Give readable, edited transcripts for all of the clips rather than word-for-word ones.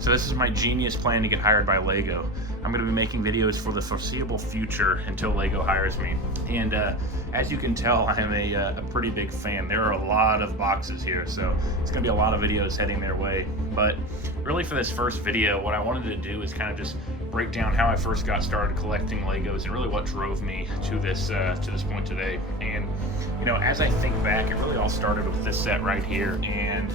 So this is my genius plan to get hired by LEGO. I'm going to be making videos for the foreseeable future until LEGO hires me. And as you can tell, I am a pretty big fan. There are a lot of boxes here, so it's going to be a lot of videos heading their way. But really for this first video, what I wanted to do is kind of just break down how I first got started collecting Legos and really what drove me to this point today. And you know, as I think back, it really all started with this set right here. And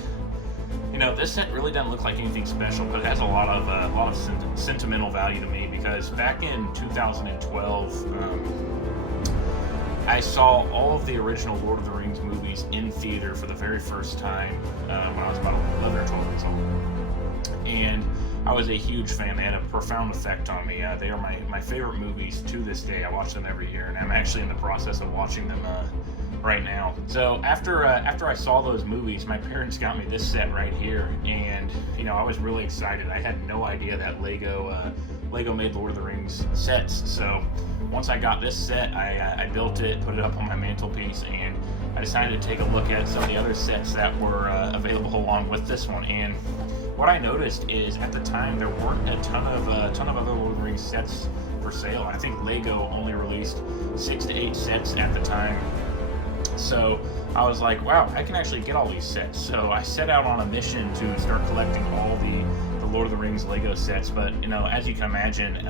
you know, this set really doesn't look like anything special, but it has a lot of sentimental value to me, because back in 2012, I saw all of the original Lord of the Rings movies in theater for the very first time when I was about 11 or 12 years old. And I was a huge fan. They had a profound effect on me. They are my favorite movies to this day. I watch them every year, and I'm actually in the process of watching them right now. So after I saw those movies, my parents got me this set right here, and you know, I was really excited. I had no idea that Lego made Lord of the Rings sets. So once I got this set, I built it, put it up on my mantelpiece, and I decided to take a look at some of the other sets that were available along with this one. And what I noticed is at the time there weren't a ton of other Lord of the Rings sets for sale. I think Lego only released 6 to 8 sets at the time. So I was like, wow, I can actually get all these sets. So I set out on a mission to start collecting all the Lord of the Rings Lego sets. But you know, as you can imagine,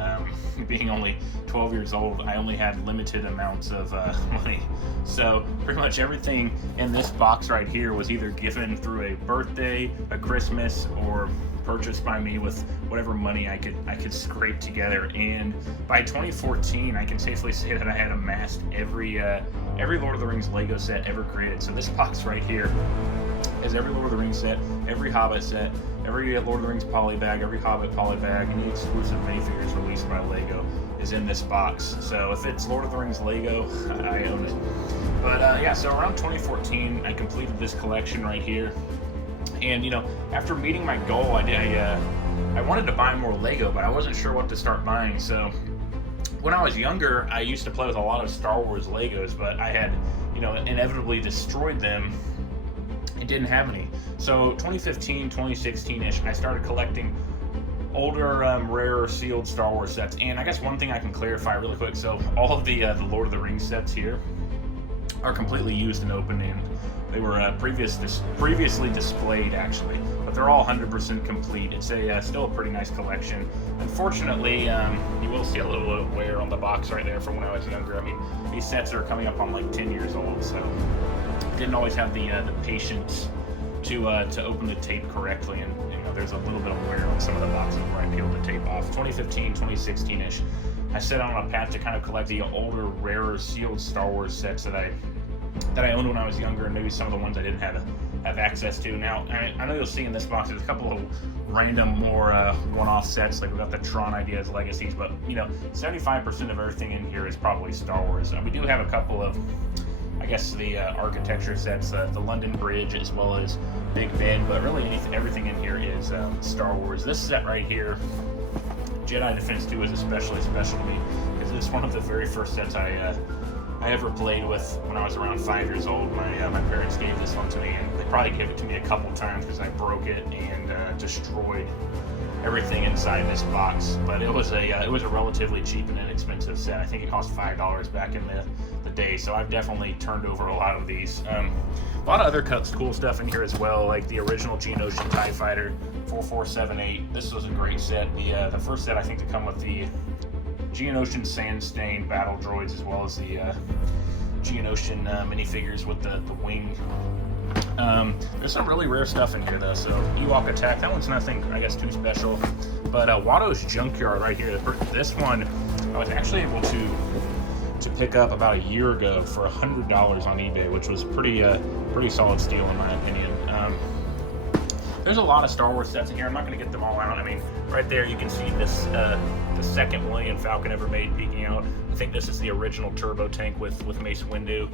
being only 12 years old, I only had limited amounts of money. So pretty much everything in this box right here was either given through a birthday, a Christmas, or purchased by me with whatever money I could scrape together. And by 2014, I can safely say that I had amassed every Lord of the Rings Lego set ever created. So this box right here is every Lord of the Rings set, every Hobbit set, every Lord of the Rings polybag, every Hobbit polybag, any exclusive minifigures released by Lego is in this box. So if it's Lord of the Rings Lego, I own it. But yeah, so around 2014, I completed this collection right here. And you know, after meeting my goal, I wanted to buy more Lego, but I wasn't sure what to start buying. So when I was younger, I used to play with a lot of Star Wars Legos, but I had, you know, inevitably destroyed them and didn't have any. So 2015, 2016-ish, I started collecting older, rarer sealed Star Wars sets. And I guess one thing I can clarify really quick, so all of the Lord of the Rings sets here are completely used and open, and they were previously displayed, actually, but they're all 100% complete. It's still a pretty nice collection. Unfortunately, you will see a little bit of wear on the box right there from when I was younger. I mean, these sets are coming up on like 10 years old, so I didn't always have the patience to open the tape correctly, and you know, there's a little bit of wear on some of the boxes where I peeled the tape off. 2015, 2016-ish, I set on a path to kind of collect the older, rarer, sealed Star Wars sets that I owned when I was younger, and maybe some of the ones I didn't have access to. Now, I know you'll see in this box there's a couple of random more one-off sets, like we got the Tron Ideas Legacies, but you know, 75% of everything in here is probably Star Wars. We do have a couple of, I guess, the architecture sets, the London Bridge, as well as Big Ben, but really everything in here is Star Wars. This set right here, Jedi Defense 2, is especially special to me, because it's one of the very first sets I ever played with when I was around 5 years old. My parents gave this one to me, and they probably gave it to me a couple times because I broke it and destroyed everything inside this box. But it was a relatively cheap and inexpensive set. I think it cost $5 back in the day, so I've definitely turned over a lot of these. A lot of other cool stuff in here as well, like the original Geonosian TIE Fighter 4478. This was a great set. The first set, I think, to come with the Geonosian Sandstone battle droids, as well as the Geonosian minifigures with the wing. There's some really rare stuff in here though. So Ewok Attack, that one's nothing, I guess, too special. But Watto's Junkyard right here, this one I was actually able to pick up about a year ago for $100 on eBay, which was pretty solid steal in my opinion. There's a lot of Star Wars sets in here. I'm not going to get them all out. I mean, right there you can see this, the second Millennium Falcon ever made peeking out. I think this is the original turbo tank with Mace Windu.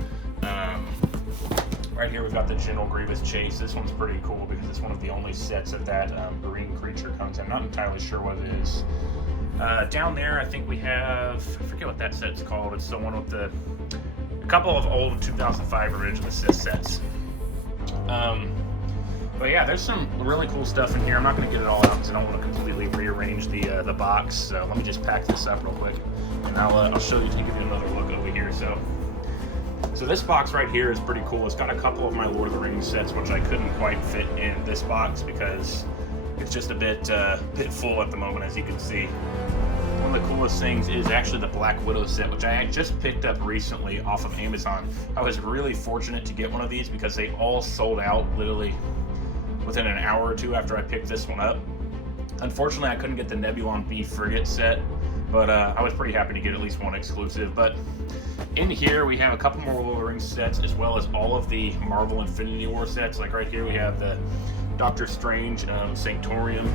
Right here we've got the General Grievous Chase. This one's pretty cool because it's one of the only sets of that green creature comes in. I'm not entirely sure what it is. Down there I think we have, I forget what that set's called. It's the one with a couple of old 2005 original Sith sets. But yeah, there's some really cool stuff in here. I'm not going to get it all out because I don't want to completely rearrange the box. So let me just pack this up real quick, and I'll show you to give you another look over here. So this box right here is pretty cool. It's got a couple of my Lord of the Rings sets, which I couldn't quite fit in this box because it's just a bit full at the moment, as you can see. One of the coolest things is actually the Black Widow set, which I just picked up recently off of Amazon. I was really fortunate to get one of these because they all sold out literally within an hour or two after I picked this one up. Unfortunately, I couldn't get the Nebulon B Frigate set, but I was pretty happy to get at least one exclusive. But in here, we have a couple more Lord of the Rings sets, as well as all of the Marvel Infinity War sets. Like right here, we have the Doctor Strange Sanctorium.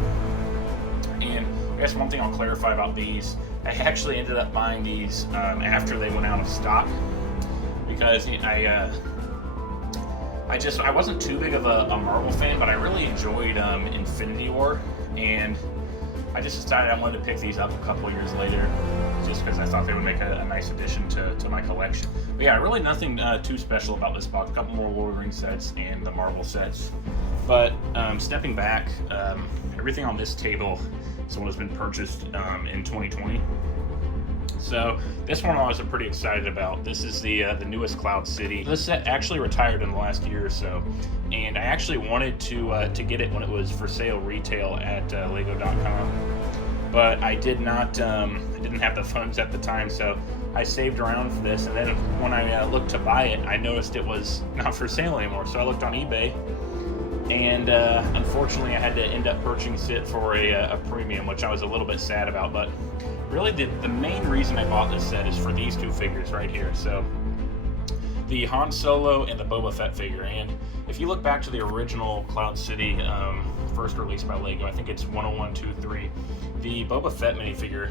And I guess one thing I'll clarify about these, I actually ended up buying these after they went out of stock, because I wasn't too big of a Marvel fan, but I really enjoyed Infinity War, and I just decided I wanted to pick these up a couple years later, just because I thought they would make a nice addition to my collection. But yeah, really nothing too special about this box. A couple more Lord of the Rings sets and the Marvel sets. But stepping back, everything on this table is what has been purchased in 2020. So this one I was pretty excited about. This is the newest Cloud City. This set actually retired in the last year or so, and I actually wanted to get it when it was for sale retail at Lego.com, but I did not. I didn't have the funds at the time, so I saved around for this. And then when I looked to buy it, I noticed it was not for sale anymore. So I looked on eBay, and unfortunately, I had to end up purchasing it for a premium, which I was a little bit sad about. But really, the main reason I bought this set is for these two figures right here. So the Han Solo and the Boba Fett figure. And if you look back to the original Cloud City first released by Lego, I think it's 10123, the Boba Fett minifigure,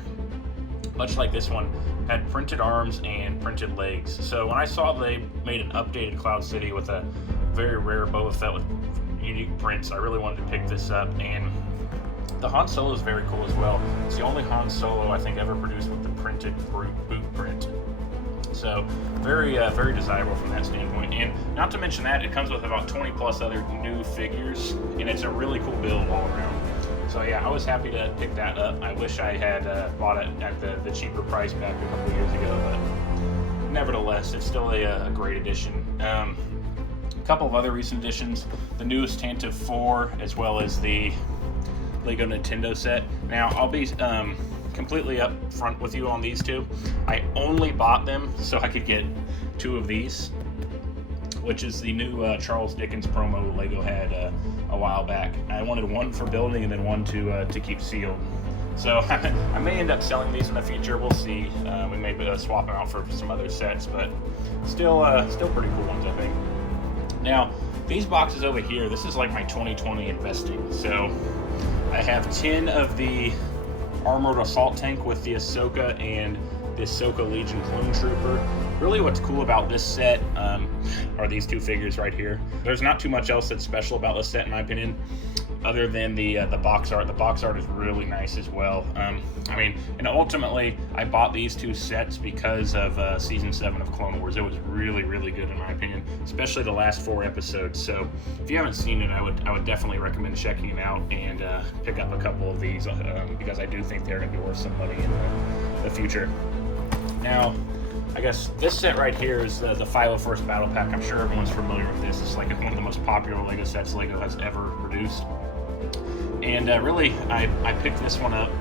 much like this one, had printed arms and printed legs. So when I saw they made an updated Cloud City with a very rare Boba Fett with unique prints, I really wanted to pick this up. And the Han Solo is very cool as well. It's the only Han Solo I think ever produced with the printed boot print. So very desirable from that standpoint. And not to mention that, it comes with about 20 plus other new figures, and it's a really cool build all around. So yeah, I was happy to pick that up. I wish I had bought it at the cheaper price back a couple years ago, but nevertheless, it's still a great addition. A couple of other recent additions, the newest Tantive 4, as well as the Lego Nintendo set. Now, I'll be completely up front with you on these two. I only bought them so I could get two of these, which is the new Charles Dickens promo Lego had a while back. I wanted one for building and then one to keep sealed. So I may end up selling these in the future. We'll see. We may swap them out for some other sets, but still pretty cool ones, I think. Now, these boxes over here, this is like my 2020 investing. So I have 10 of the armored assault tank with the Ahsoka and the Ahsoka Legion Clone Trooper. Really what's cool about this set are these two figures right here. There's not too much else that's special about this set in my opinion, other than the box art. The box art is really nice as well. I mean, and ultimately, I bought these two sets because of Season 7 of Clone Wars. It was really, really good in my opinion, especially the last 4 episodes. So if you haven't seen it, I would definitely recommend checking it out and pick up a couple of these because I do think they're going to be worth some money in the future. Now, I guess this set right here is the 501st Battle Pack. I'm sure everyone's familiar with this. It's like one of the most popular Lego sets Lego has ever produced. And really, I picked this one up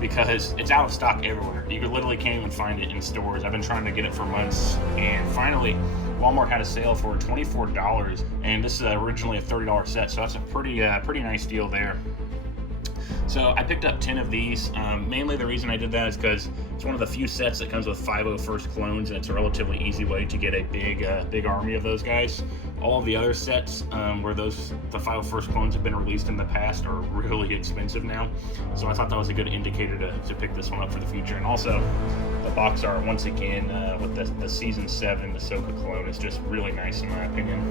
because it's out of stock everywhere. You literally can't even find it in stores. I've been trying to get it for months, and finally, Walmart had a sale for $24, and this is originally a $30 set, so that's a pretty nice deal there. So I picked up 10 of these. Mainly the reason I did that is because it's one of the few sets that comes with 501st clones, and it's a relatively easy way to get a big army of those guys. All of the other sets where the 501st clones have been released in the past are really expensive now. So I thought that was a good indicator to pick this one up for the future. And also, the box art, once again, with the Season 7 Ahsoka clone is just really nice in my opinion.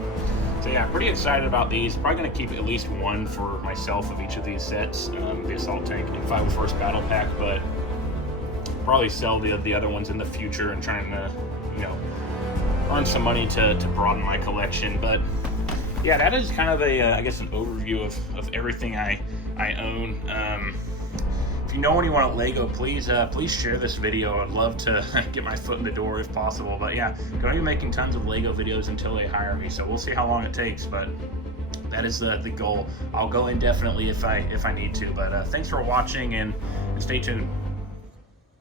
So yeah, pretty excited about these. Probably going to keep at least one for myself of each of these sets, the Assault Tank and 501st Battle Pack, but probably sell the other ones in the future and trying to, earn some money to broaden my collection. But yeah, that is kind of a, I guess, an overview of everything I own. If you know anyone at Lego, please share this video. I'd love to get my foot in the door if possible. But yeah, going to be making tons of Lego videos until they hire me. So we'll see how long it takes. But that is the goal. I'll go indefinitely if I need to. But thanks for watching and stay tuned.